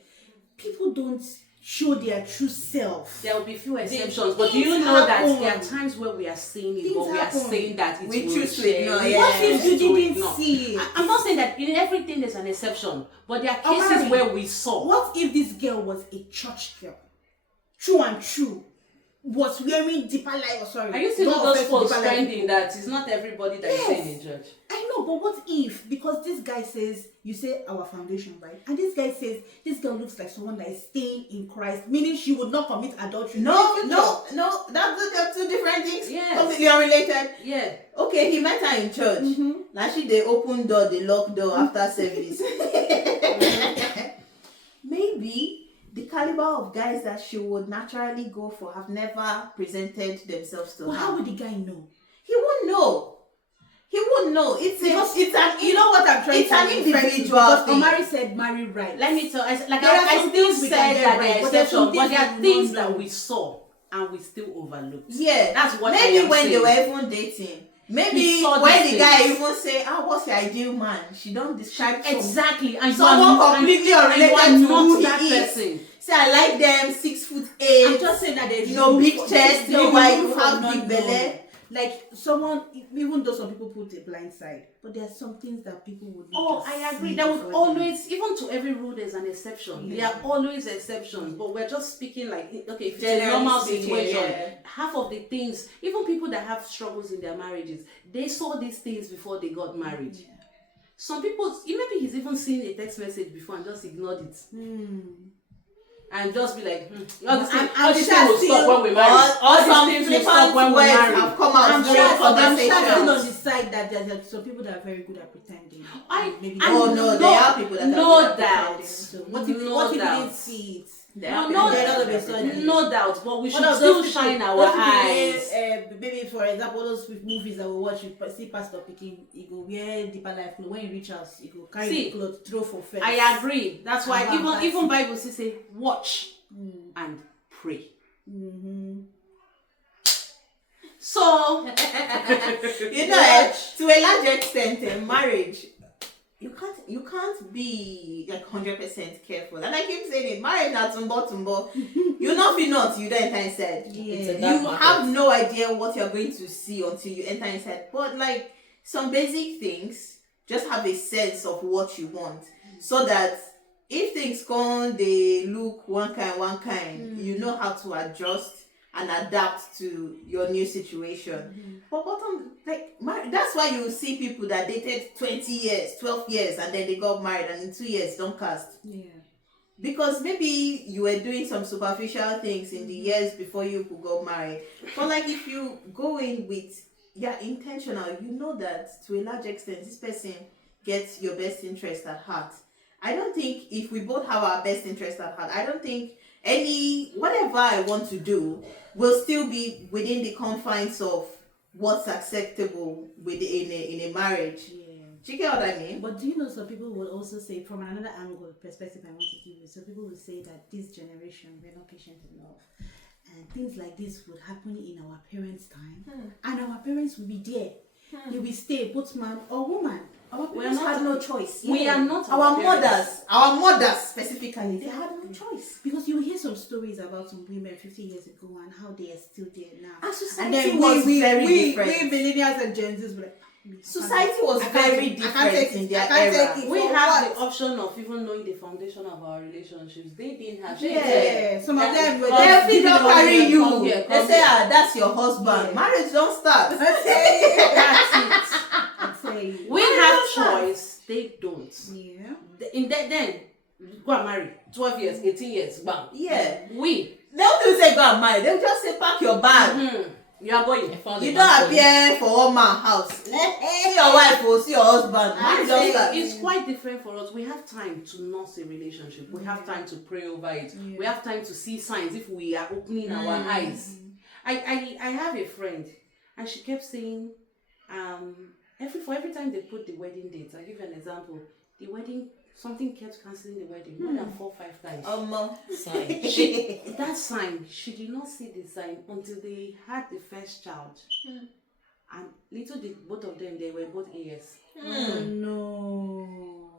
people don't show their true self. there will be few exceptions, but do you things know that happen. there are times where we are saying it, Things but we are happen. saying that it We will choose to change. ignore, We yeah. What if choose you to didn't ignore. see it? I'm not saying that in everything there's an exception, but there are cases Amari, where we saw. What if this girl was a church girl? True and true. Was wearing deeper light, sorry. Are you seeing no all those offense to folks Deeper Light trending people. that it's not everybody that is Yes. saying in church? I know, but what if, because this guy says, you say our foundation, right? And this guy says, this girl looks like someone that is staying in Christ, meaning she would not commit adultery. No, in the future. they're two different things. Yes. Completely unrelated. Yeah. Okay, he met her in church. Now she they open door, they lock door after service. Maybe the caliber of guys that she would naturally go for have never presented themselves to Well, her. how would the guy know? He won't know. He won't know. It's an You know what I'm trying it's to an refer to? individual Because thing. Omari said marry right. Let me tell I There are some still things we said can get that right, there are but there's some exceptions, but there are things we things don't know. that we saw and we still overlooked. Yeah, That's what I maybe am when they saying. were even dating, Maybe He saw when these the guy things. even say, what's your ideal man? She don't describe Exactly, and someone completely unrelated to who that he is. person. Say I like them 6'8". I'm just saying that there's big chest, why you for have not big knowing. belly. Like someone, even though some people put a blind side, but there are some things that people would. Oh, just I agree. see There would before always, even to every rule, there's an exception. Yeah. There are always exceptions, but we're just speaking like, okay, if it's a Generally normal speaking, situation, yeah. half of the things, even people that have struggles in their marriages, they saw these things before they got married. Yeah. Some people, maybe he's even seen a text message before and just ignored it. And just be like, all these things, all these things will stop when we marry. All All these things will stop when we marry. have come out I'm during sure still on conversations. the side that there are some people that are very good at pretending. Maybe Oh no, there are people that are no good at doubt. pretending. So what if No what if you doubt. didn't see it? There are No, people that all are of a good at sudden. pretending. No doubt, but we should One of still those people- shine our those people eyes. maybe for example, those movies that we watch, you see Pastor Pikin, he go wear deeper life clothes. When you reach house, he go carry See, the clothes, throw for fence. I agree. That's why About even that. Bible says say watch and pray. So You know, to a large extent, in marriage, you can't be like 100% careful. And I keep saying it, marriage na tumbo. You not be not, you don't enter inside. It's a You dark market. have no idea what you're going to see until you enter inside. But like some basic things, just have a sense of what you want, so that if things come, they look one kind, you know how to adjust and adapt to your new situation. But bottom, that's why you see people that dated 20 years, 12 years, and then they got married, and in 2 years don't cast. Yeah. Because maybe you were doing some superficial things in the years before you got married. But like if you go in with, intentional, you know that to a large extent this person gets your best interest at heart. I don't think if we both have our best interest at heart, I don't think whatever I want to do will still be within the confines of what's acceptable in a marriage. Yeah. Do you get what I mean? But do you know some people will also say, from another angle, perspective I want to give you, some people will say that this generation, we're not patient enough. And things like this would happen in our parents' time. And our parents will be there. They will stay, both man or woman. Our parents not- had no choice. we are not Our parents. mothers specifically, they had no choice. Because you hear some stories about some women 50 years ago and how they are still there now. And society And then was very we different. millennials and Gen Zs were like, Society was I can't very take- I different can't take in it. their I can't era. take it. we For have what? the option of even knowing the foundation of our relationships. They didn't have. Yeah, some of them were They just fit don't carry you. Come here, They come say, here. that's your husband. Yeah. Marriage don't start. That's it. I tell you. We have choice. They don't. Yeah. Then go and marry. 12 years, 18 years, bam. Yeah. We. They don't even say go and marry. They'll just say pack your bag. You are going. I found You a don't man for you. appear for one man house. See your wife or see your husband. Marriage don't start. It's quite different for us. We have time to nurse a relationship. We have time to pray over it. We have time to see signs if we are opening our eyes. I have a friend, and she kept saying, every time they put the wedding date, I'll give you an example. The wedding, something kept cancelling the wedding more than 4 or 5 times. Sign. That sign, she did not see the sign until they had the first child. And little did both of them, they were both AS. Oh no.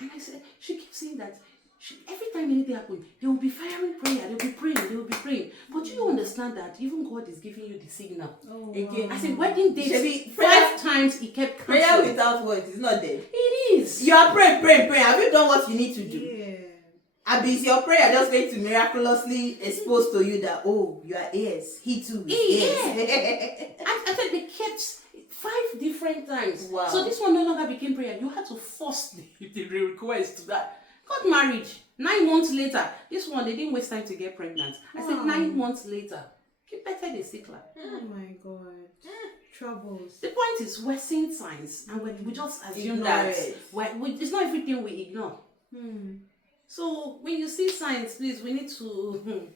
And I said, she keeps saying that every time anything happens, they will be firing prayer, they will be praying. But you understand that even God is giving you the signal. Oh, Again. I said, wedding dates, Shebi, 5 times he kept Prayer cancelling. without words is not dead. It is. You are praying. Have you done what you need to do? Yeah. Abi, is your prayer just going to miraculously expose to you that, oh, you are AS. He too is AS. I said they kept 5 different times. Wow. So this one no longer became prayer. You had to force the request to that. Got married 9 months later. This one, they didn't waste time to get pregnant. I said 9 months later. Keep better the sickler. Oh my God. Troubles. The point is, we're seeing signs, and we just assume Ignore that it. it's not everything we ignore. So when you see signs, please, we need to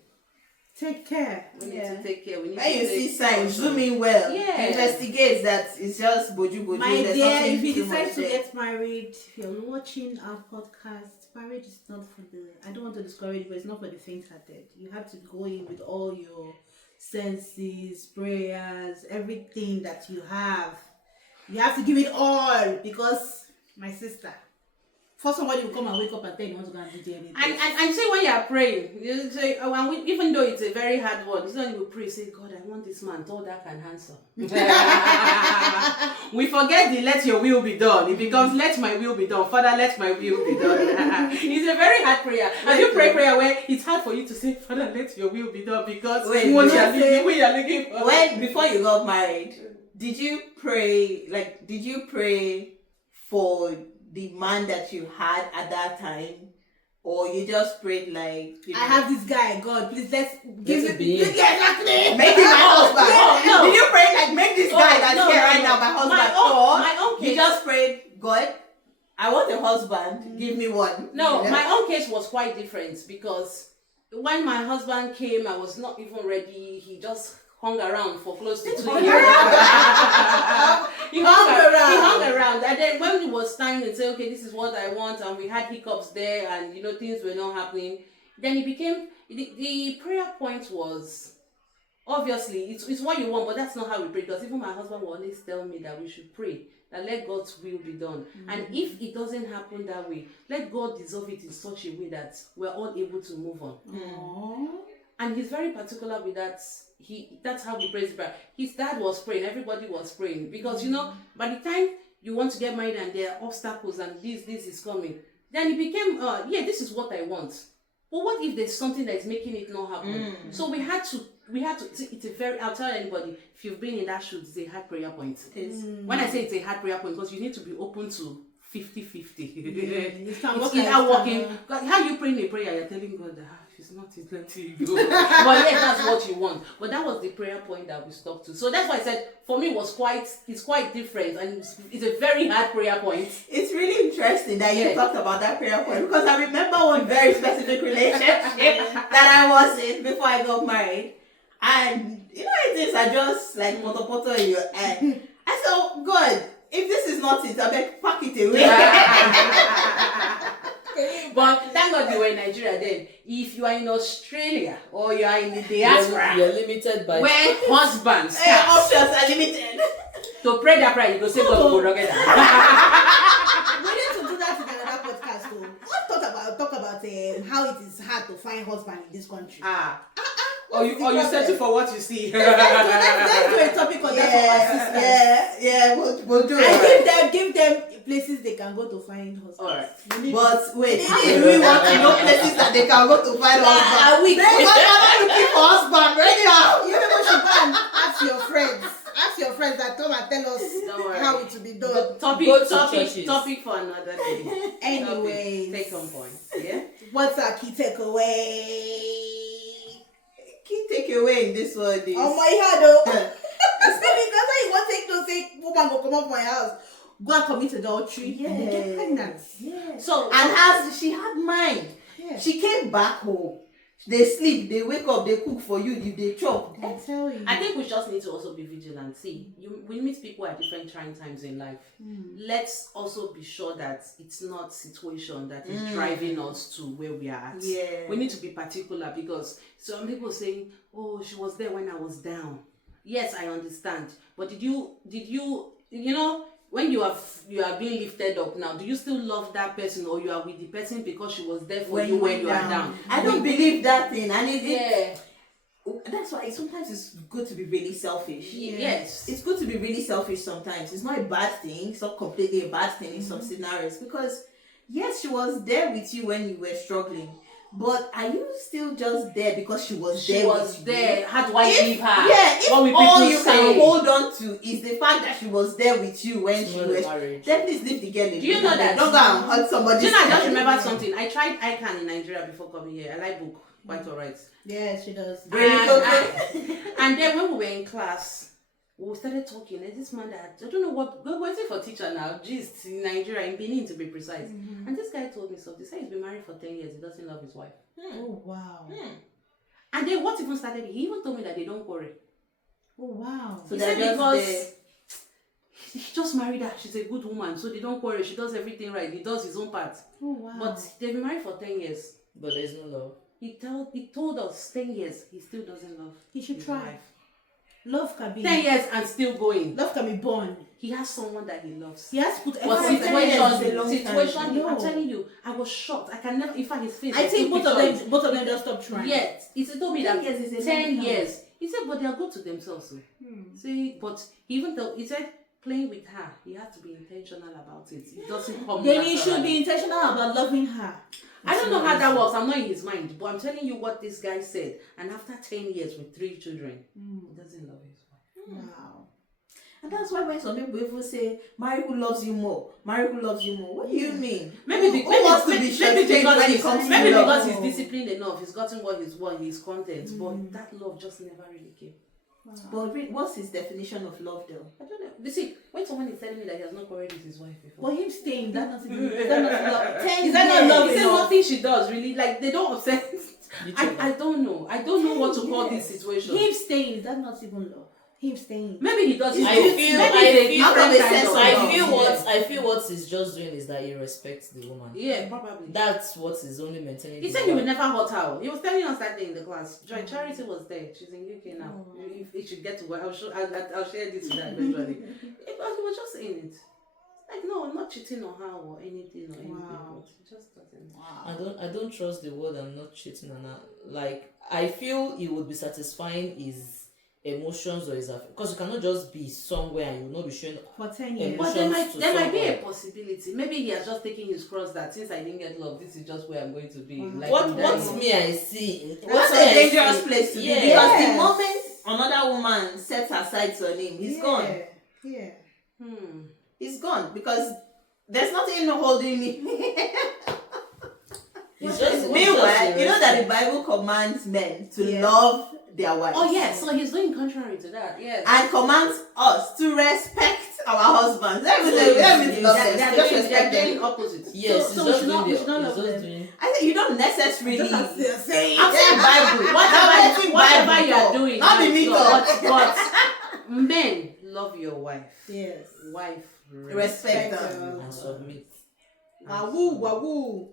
Take care. we need to take care. We need When to you take see signs, precaution. zoom in well. Yeah. Investigate that it's just boju. My There's dear, nothing if you too decide much to there. get married, if you're watching our podcast, marriage is not for I don't want to discourage you, but it's not for the faint-hearted. You have to go in with all your senses, prayers, everything that you have to give it all, because my sister, for somebody will come and wake up and tell you want to go and do DNA test. And say when you are praying, you say, oh, and even though it's a very hard one, it's when you pray, say, God, I want this man tall, dark, and handsome. We forget the let your will be done. It becomes let my will be done. Father, let my will be done. It's a very hard prayer. And you pray prayer where it's hard for you to say, Father, let your will be done, because what you are looking for. When before you got married, did you pray for the man that you had at that time, or you just prayed like, I have this guy, God, please let's give Let it. it be. Yeah, exactly. make him my husband? no. Did you pray like make this guy that's no, here no, right no. now my husband? My own You case. just prayed, God, I want a husband. Give me one. No, You know? my own case was quite different, because when my husband came, I was not even ready. He just hung around for close to 2 years. He hung around. And then when it was time to say, okay, this is what I want, and we had hiccups there, and things were not happening, then it became the prayer point was, obviously it's what you want, but that's not how we pray. Because even my husband will always tell me that we should pray, that let God's will be done. And if it doesn't happen that way, let God dissolve it in such a way that we're all able to move on. And he's very particular with that. That's how he prays prayer. His dad was praying, everybody was praying, because by the time you want to get married and there are obstacles and this is coming, then it became this is what I want. But what if there's something that is making it not happen? So we had to it's a very, I'll tell anybody, if you've been in that shoot, it's a hard prayer point. When I say it's a hard prayer point, because you need to be open to 50-50. It's not working. How you praying a prayer, you're telling God that it's not, it's letting you go. But yes, that's what you want. But that was the prayer point that we stuck to. So that's why I said, for me, it's quite different, and it's a very hard prayer point. It's really interesting that you talked about that prayer point, because I remember one very specific relationship that I was in before I got married. And things are just like poto in your head. I said, oh, God, if this is not it, I beg pack it away. But thank God you were in Nigeria then. If you are in Australia or you are in the diaspora, you're limited by where husbands options are limited. To pray that prayer, you go say God will rocket that. We need to do that in another podcast though. Let's talk about how it is hard to find husband in this country. Or you settle for what you see. Let's do a topic on that for our sisters. Yeah, we'll do it. And give them places they can go to find husbands. Alright. But wait, do we want to know places that they can go to find husband? We They are looking for husband right now. You people should go and ask your friends. Ask your friends that come and tell us how it will be done. Topic for another day. Anyways, take on point. Yeah. What's our key takeaway? Key takeaway in this one is Oh my God, though. Because when you want to say woman go come up my house, go and commit adultery, and they get pregnant. Yeah. So She had mind. Yeah. She came back home. They sleep, they wake up, they cook for you, they chop. I tell you. I think we just need to also be vigilant. See, we meet people at different trying times in life. Let's also be sure that it's not situation that is driving us to where we are at. Yeah. We need to be particular, because some people saying, "Oh, she was there when I was down." Yes, I understand. But did you when you are being lifted up now, do you still love that person, or you are with the person because she was there for you when you are down? I don't believe that thing, and Yeah. that's why sometimes it's good to be really selfish. Yeah. Yes. It's good to be really selfish sometimes. It's not a bad thing. It's not completely a bad thing in some scenarios, because yes, she was there with you when you were struggling. But are you still just there because she was there? She was there. How do I leave her? Yeah, if What will all people you say? can hold on to is the fact that she was there with you when she not was, marriage. then please leave the girl. Do you know that? Don't go and hurt somebody. Do you know, I just remember something. I tried ICANN in Nigeria before coming here. I like book, quite alright. Yes, she does. And then when we were in class, we started talking. There's this man that, I don't know what, we're waiting for teacher now, gist, in Nigeria, in Benin to be precise. And this guy told me something. He said he's been married for 10 years. He doesn't love his wife. Oh wow. And then what even started, he even told me that they don't quarrel. Oh wow. So He they're said just because there. he just married her. She's a good woman, so they don't quarrel. She does everything right. He does his own part. Oh wow. But they've been married for 10 years. But there's no love. He told us 10 years he still doesn't love. He should his try. wife. Love can be 10 years and still going. love can be born. He has someone that he loves. He has to put But effort. 10 years is a long situation. time. No. I'm telling you, I was shocked. I can never. In fact, his face. I was think still both of them just stopped trying. Yet, he told me 10 that years is a 10 long time. years. He said, but they are good to themselves. So. See, but even though he said playing with her, he has to be intentional about it. It doesn't come. Then he should naturally. be intentional about loving her. I don't know how that works. I'm not in his mind, but I'm telling you what this guy said. And after 10 years with 3 children, he doesn't love his wife. Wow. And that's why when some people even say, marry who loves you more, marry who loves you more. What do you mean? Maybe Who wants to be shortchanged when it comes to maybe love? because he's disciplined enough, he's gotten what he's content, but that love just never really came. But what's his definition of love though? I don't know. You see, when someone is telling me that he has not quarreled with his wife before, But him staying, that not even is that not love? 10 Is that not years. love he said enough? nothing she does really. Like they don't upset. YouTuber. I don't know. I don't know what to call this Yes. situation. Him staying, is that not even love? Him staying. Maybe he does. I feel- out of a sense of I love. feel what he's just doing is that he respects the woman. Yeah, probably. That's what is only maintaining. He the said he wife. would never hurt her. He was telling us that day in the class. Joy Charity was there. She's in UK now. If he should get to work, I'll share this with her eventually. But he was just saying it. Like, no, I'm not cheating on her or anything or anything. Wow. But he just doesn't. I don't trust the word I'm not cheating on her. Like, I feel it would be satisfying his emotions or his affection. Because you cannot just be somewhere and you will not be showing. For 10 years. But Emotions to there might be a someone. possibility. Maybe he has just taken his cross that since I didn't get love, this is just where I'm going to be. Like What I'm what's dying. me I see? That's me a I dangerous see- place to be Yeah. because Yes. the moment another woman sets her sights on him, he's gone. Yeah. He's gone because there's nothing holding him. It's just, Meanwhile, you know that the Bible commands men to Yeah. love their wives. Oh yes, so he's going contrary to that. Yes. And commands us to respect our husbands. Let me love them. Just respect them. opposite. Yes, So it's we just should not- doing we the- should not it's love just them. doing- I think you don't necessarily. Just as they're saying. I'm saying Bible. Whatever you're doing, Not be me talk. but men love your wife. Yes. Wife Respect Respect them. and submit. Wahoo, wahoo.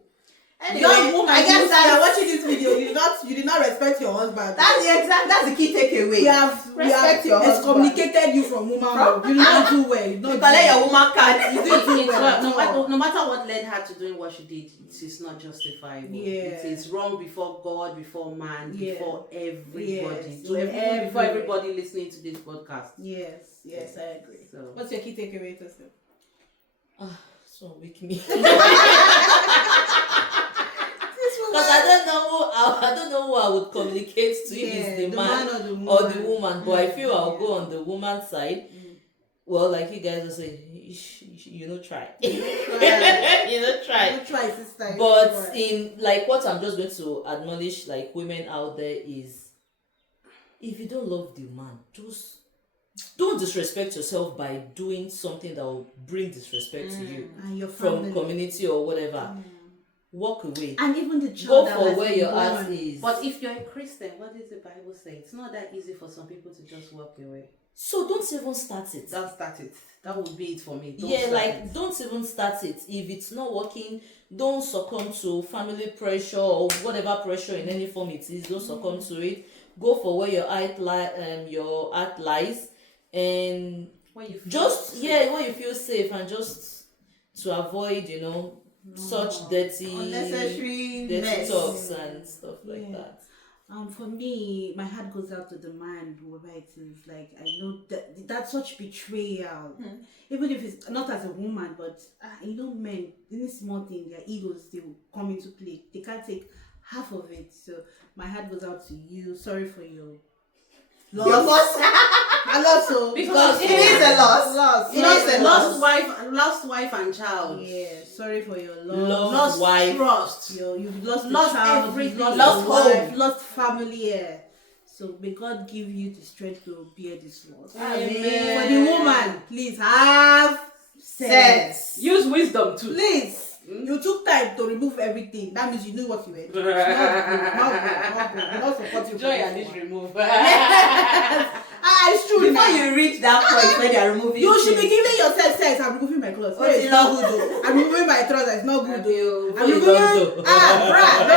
Anyway, Young woman, I guess you are that watching this video. You did not respect your husband. that's the key takeaway. we have Respect your husband. excommunicated you from womanhood. You did not do well. You did You not collect do your well. woman card. You didn't do well at all. no matter what led her to doing what she did, it is not justifiable. Yeah. It is wrong before God, before man, Yeah. before everybody. Yes, So everywhere. before everybody listening to this podcast. Yes, I agree. So What's your key takeaway, Tosin? So weak me. Because I don't know who I would communicate to, if it's the man or the woman. But I feel I'll go on the woman's side. Well, like you guys will say, you know, try. you know, try. Don't try, sister. But in like what I'm just going to acknowledge, like women out there, is if you don't love the man, just don't disrespect yourself by doing something that will bring disrespect to you and your from family. community or whatever. Walk away. And even the Go child that for has where been your born. heart is. but if you're a Christian, what does the Bible say? It's not that easy for some people to just walk away. So don't even start it. Don't start it. That would be it for me. Don't Yeah, start like it. don't even start it. If it's not working, don't succumb to family pressure or whatever pressure in any form it is. Don't succumb to it. Go for where your heart lies, and When you feel just safe. when you feel safe, and just to avoid such dirty Unnecessary mess. talks and stuff like Yeah. that. For me, my heart goes out to the man, whoever it is. Like, I know that's such betrayal. Even if it's not as a woman, but men, any small thing, their egos still come into play. They can't take half of it. So my heart goes out to you. Sorry for your loss. Your loss. I lost so Because It is a loss. Loss. It is a loss. lost wife and child. Yeah, sorry for your Lost loss. wife. Trust. You've lost Lost the child, everything. you've Lost your wife, home. lost family. Yeah. So may God give you the strength to bear this loss. Amen. For the woman, please have sense. Sense. Use wisdom too. Please. You took time to remove everything. That means you knew what you were doing. It's not good. Not good. Not good. We're not supporting you. Joy and this remove. It's true. Before now. you reach that point where they are removing You should be things. giving yourself sex. I'm removing my clothes. Oh, it's not good though. I'm removing my trousers. It's not good though. I'm you removing. don't know.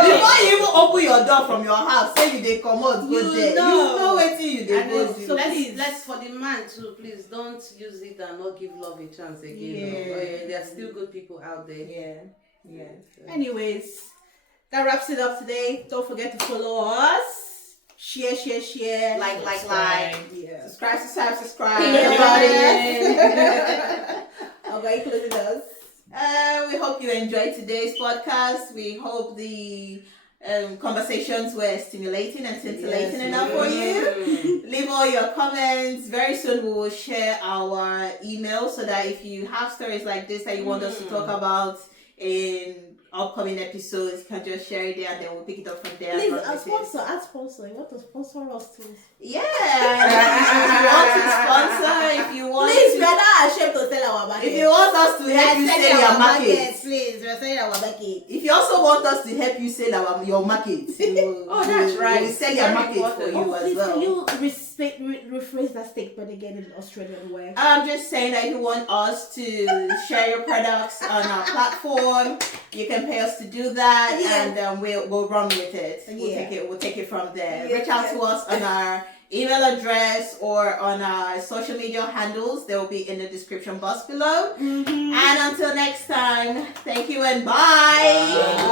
Before you even open your door from your house, say you dey comot go You there. know. You know wetin you dey And go then, do. so please. let's for the man too, please don't use it and not give love a chance again. Yeah. Oh, yeah, there are still good people out there. Yeah. Anyways, that wraps it up today. Don't forget to follow us. Share. Like. Yeah. Subscribe. Yeah. Okay, closing us. We hope you enjoyed today's podcast. We hope the conversations were stimulating and scintillating enough for you. Leave all your comments. Very soon we will share our email so that if you have stories like this that you want us to talk about in upcoming episodes, you can just share it there and then we'll pick it up from there. Please, and process it. add sponsor. You want to sponsor us too? Yeah. If you want to sponsor, if you want Please, to, we are not ashamed to sell our market. if you want us to help you sell your market. Please, we are selling our market. If you also want us to help you sell your market, That's right. We sell your Very market for important. you as Please, well. can you rephrase that statement again in Australian way? I'm just saying that if you want us to share your products on our platform, you can pay us to do that, Yeah. and we'll run with it. Yeah. We'll take it from there. Yeah. Reach out to us on our email address or on our social media handles. They will be in the description box below. And until next time, thank you and bye.